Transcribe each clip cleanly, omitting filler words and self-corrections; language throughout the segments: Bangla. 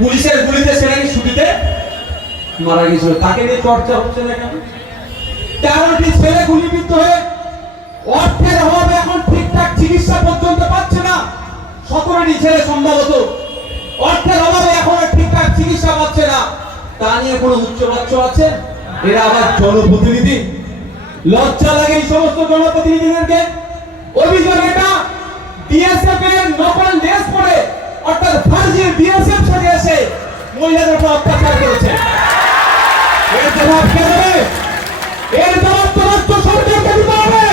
পুলিশের গুলিতে সে নাকি ছুটিতে মারা গেছিল, তাকে নিয়ে চর্চা হচ্ছে না কেন? 13টি ছেলে গুলিবিদ্ধ হয়ে অর্থের অভাবে এখন ঠিকঠাক চিকিৎসা পর্যন্ত পাচ্ছে না। 17টি ছেলে সম্ভবত অর্থের অভাবে এখন ঠিকঠাক চিকিৎসা পাচ্ছে না। তা নিয়ে কোনো উচ্চবাচ্য আছে? এরা আবার জনপ্রতিনিধি। লজ্জা লাগে এই সমস্ত জনপ্রতিনিধিদেরকে। অভিযোগ এটা বিএসএফ এর নকল ড্রেস পরে অর্থাৎ ফার্জি বিএসএফ সাজে এসে মহিলাদের উপর অত্যাচার করেছে। এর জবাব কে দেবে? এর জবাব তো রাষ্ট্র সরকারকে দিতে হবে।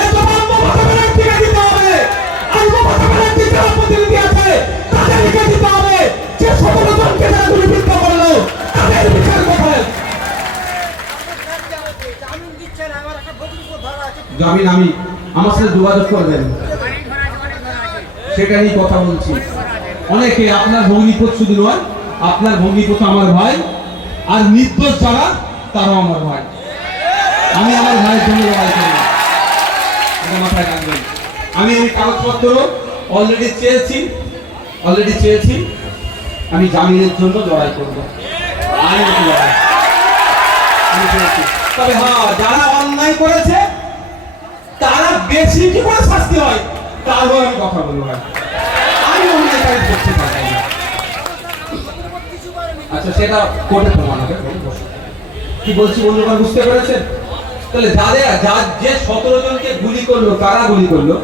এর জবাব মমতা ব্যানার্জিকে দিতে হবে। আর মমতা ব্যানার্জির যারা প্রতিনিধি আছে তাদেরকে দিতে হবে যে 17 জনকে যারা গুলিবিদ্ধ করলো তাদের বিচার কোথায়? জামিন আমি আমার সাথে যোগাযোগ করবেন, সেটা নিয়ে কথা বলছি। অনেকে আপনার ভগ্নিপতি শুধু নয়, আপনার ভগ্নিপতি আমার ভাই, আর নির্দোষ যারা তারাও আমার ভাই। আমি আমার ভাইয়ের জন্য লড়াই করি, এটা মাথায় রাখবেন। আমি কাগজপত্র অলরেডি চেয়েছি, আমি জামিনের জন্য লড়াই করবো, আইনগত লড়াই আমি চেয়েছি। তবে হ্যাঁ, যারা অন্যায় করেছে তারা বেশি কি করে শাস্তি হয় তারও আমি কথা বলবো। আমি অন্যায়কারী করতে পারি না। আচ্ছা, সেটা কোর্টে প্রমাণ হবে। কি বলছি বন্ধুগণ, বুঝতে পেরেছেন? তাহলে যে 17 জনকে গুলি করলো, কারা গুলি করলো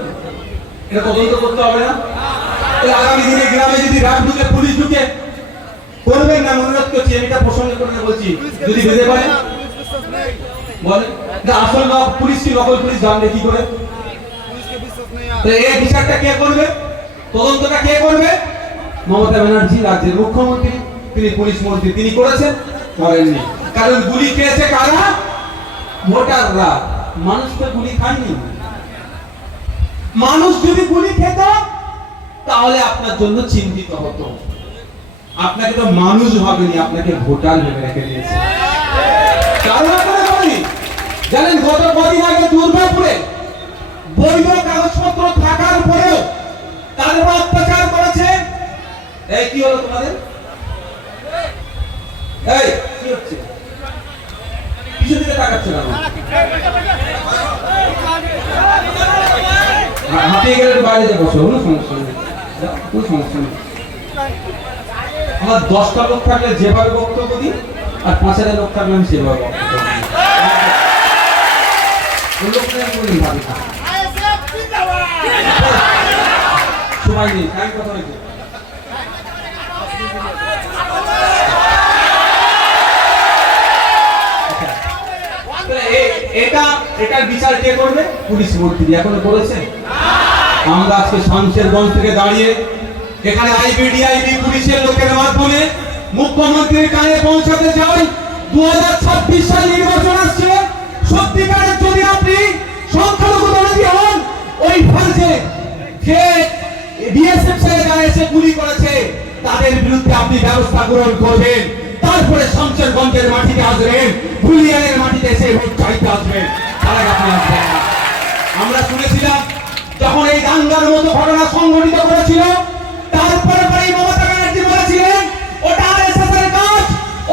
এটা তদন্ত করতে হবে না? তাহলে আগামী দিনে গ্রামে যদি রাত ঢুকে পুলিশ ঢুকে করবেন না, অনুরোধ করছি, আমি এটা প্রসঙ্গ করে বলছি, যদি বেঁধে পারেন বলেন আসল পুলিশ কি নকল পুলিশ জানবে কি করে? এই বিচারটা কে করবে? তদন্তটা কে করবে? মমতা ব্যানার্জি রাজ্যের মুখ্যমন্ত্রী, তিনি পুলিশ মন্ত্রী, তিনি করেছেন? করেননি। কারণ গুলি খেয়েছে কারা? ভোটাররা। মানুষ তো গুলি খায়নি। মানুষ যদি গুলি খেত তাহলে আপনার জন্য চিন্তিত হতো। আপনাকে তো মানুষ ভাবেনি, আপনাকে ভোটার ভেবে রেখে দিয়েছে। জানেন, গত কদিন আগে দুর্গাপুরে বৈধ কাগজপত্র থাকার পরেও তাদের উপর অত্যাচার করেছে। এই কি হলো তোমাদের? এই কি হচ্ছে? কিছু দিকে তাকাচ্ছ না? হাঁপিয়ে গেলে বাইরে যে বসো, কোনো সমস্যা নেই, কোনো সমস্যা নেই। আমার 10টা লোক থাকলে যেভাবে বক্তব্য দিই, আর 5,000 লোক থাকলে আমি সেভাবে বক্তব্য দিই। সময় নেই, টাইম কথা হয়েছে। এটার বিচার কে করবে? পুলিশ মন্ত্রী। এখনো করেছে? আমরা আজকে শামশেরগঞ্জ থেকে দাঁড়িয়ে এখানে আইবিডিআইবি পুলিশের লোকের মাধ্যমে মুখ্যমন্ত্রীর কানে পৌঁছাতে চাই, 2026 সাল নির্বাচন আসছে। সত্যিকারের যদি আপনি সংখ্যালঘু দলই হন, ওই ফার্জে যে বিএসএফ যারা এসে গুলি করেছে তাদের বিরুদ্ধে আপনি ব্যবস্থা গ্রহণ করবেন। তারপরে শামশেরগঞ্জের মাটিতে আসবেন, বুলিয়ানের মাটিতে এসে ভোট চাইতে আসবেন। তার আগে আপনি আসবেন না। আমরা শুনেছিলাম যখন এই দাঙ্গার মতো ঘটনা সংঘটিত করেছিল, তারপরে মমতা ব্যানার্জি বলেছিলেন ওটা আরএসএস এর কাজ,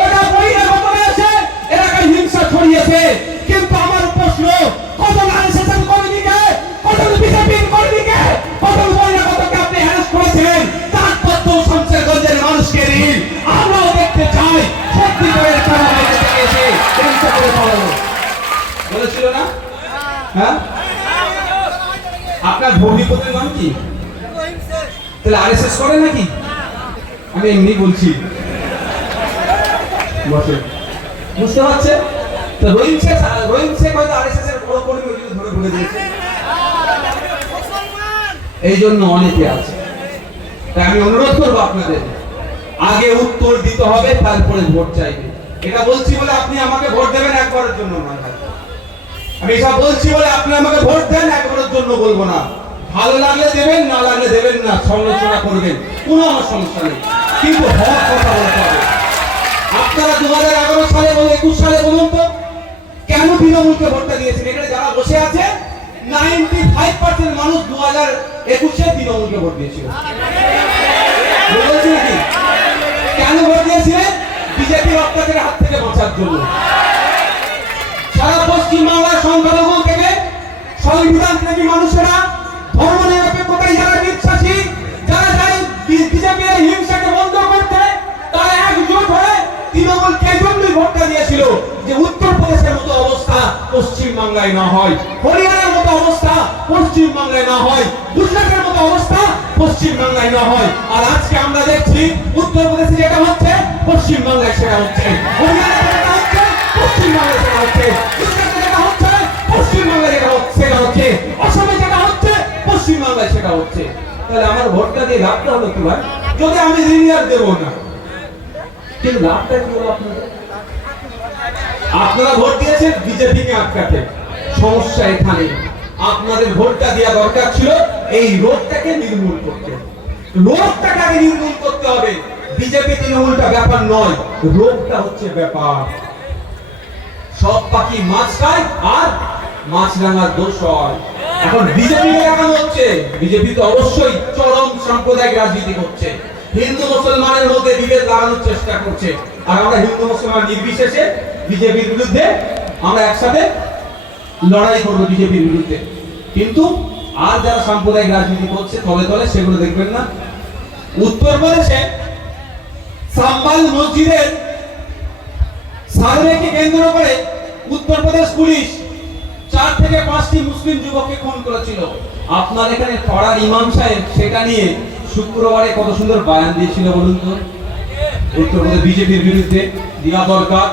ওটা বহিরাগতরা এসে এলাকায় হিংসা ছড়িয়েছে। কিন্তু আমার প্রশ্ন, কত আরএসএস এর কর্মীকে, কত বিজেপির কর্মীকে, কত বহিরাগতকে আপনি হ্যারাস করেছেন? তার তথ্য শামশেরগঞ্জের মানুষকে দিন, আমরাও দেখতে চাই সত্যিকারের কারা এসে হিংসা করে পালালো। বলেছিল না? হ্যাঁ, আপনার ভগ্নিপতির নাম কি? তাহলে আরএসএস করে নাকি? আমি এমনি বলছি, বুঝতে পারছে? তো রহিম শেখ হয়তো আরএসএস এর বড় কর্মী, ওই জন্য ধরে দিয়েছে। এই জন্য অনেকে আছে। তাই আমি অনুরোধ করবো আপনাদের, আগে উত্তর দিতে হবে, তারপরে ভোট চাইবে। এটা বলছি বলে আপনি আমাকে ভোট দেবেন একবারের জন্য না। আমি এটা বলছি বলে আপনি আমাকে ভোট দেন একবারের জন্য বলবো না। ভালো লাগলে দেবেন, না লাগলে দেবেন না, সমালোচনা করবেন, কোনো আমার সমস্যা নেই, কিন্তু হওয়ার কথা বলতে হবে। আপনারা 2011 সালে এবং 21 সালে বলুন তো কেন তৃণমূলকে ভোটটা দিয়েছেন? এখানে যারা বসে আছে 95% মানুষ 2021-এ তৃণমূলকে ভোট দিয়েছিল। বলছি নাকি? অত্যাচারের হাত থেকে বাঁচার জন্য। সারা পশ্চিম বাংলার সংখ্যালঘু থেকে সংবিধান প্রেমী মানুষেরা, ধর্ম নিরপেক্ষতায় যারা বিশ্বাসী, যারা চাই বিজেপির হিংসাকে বন্ধ করতে, তারা একজোট হয়ে তৃণমূলকে এজন্যই ভোটটা দিয়েছিল যে উত্তরপ্রদেশের মতো অবস্থা পশ্চিম বাংলায় না হয়, হরিয়ানার মতো অবস্থা পশ্চিম বাংলায় না হয়, গুজরাটের মতো অবস্থা পশ্চিম বাংলায় না হয়। আর আজকে আমরা দেখছি উত্তরপ্রদেশে যেটা হচ্ছে পশ্চিম বাংলায় সেটা হচ্ছে, হরিয়ানায় যেটা হচ্ছে পশ্চিম বাংলায় সেটা হচ্ছে, গুজরাটে যেটা হচ্ছে পশ্চিম বাংলায় সেটা হচ্ছে, অসমে যেটা হচ্ছে পশ্চিম বাংলায় সেটা হচ্ছে। তাহলে আমার ভোটটা দিয়ে লাভটা হলো কি ভাই? যদি আমি লিনিয়ার দেবো না, কিন্তু লাভটা কি হলো আপনাদের? আপনারা ভোট দিয়েছেন বিজেপিকে আটকাতে। সমস্যা এখানে, আপনাদের ভোটটা দেওয়া দরকার ছিল এই রোগটাকে নির্মূল করতে। রোগটাকে আগে নির্মূল করতে হবে। বিজেপি তৃণমূলটা ব্যাপার নয়, রোগটা হচ্ছে ব্যাপার। সব পাখি মাছ খায় আর মাছরাঙার দোষ হয়। এখন বিজেপি দেখানো হচ্ছে, বিজেপি তো অবশ্যই চরম সাম্প্রদায়িক রাজনীতি করছে, হিন্দু মুসলমানের মধ্যে বিভেদ লাগানোর চেষ্টা করছে। আর আমরা হিন্দু মুসলমান নির্বিশেষে বিজেপির বিরুদ্ধে আমরা একসাথে লড়াই করবো বিজেপির বিরুদ্ধে। কিন্তু আর যারা সাম্প্রদায়িক রাজনীতি করছে তলে তলে, সেগুলো দেখবেন না। উত্তরপ্রদেশে সাম্বাল মসজিদের সার্ভেকে কেন্দ্র করে উত্তরপ্রদেশ পুলিশ 4 থেকে 5টি মুসলিম যুবককে খুন করেছিল। আপনার এখানে পাড়ার ইমাম সাহেব সেটা নিয়ে শুক্রবারে কত সুন্দর বয়ান দিয়েছিল বলুন তো। উত্তরপ্রদেশ বিজেপির বিরুদ্ধে দেওয়া দরকার।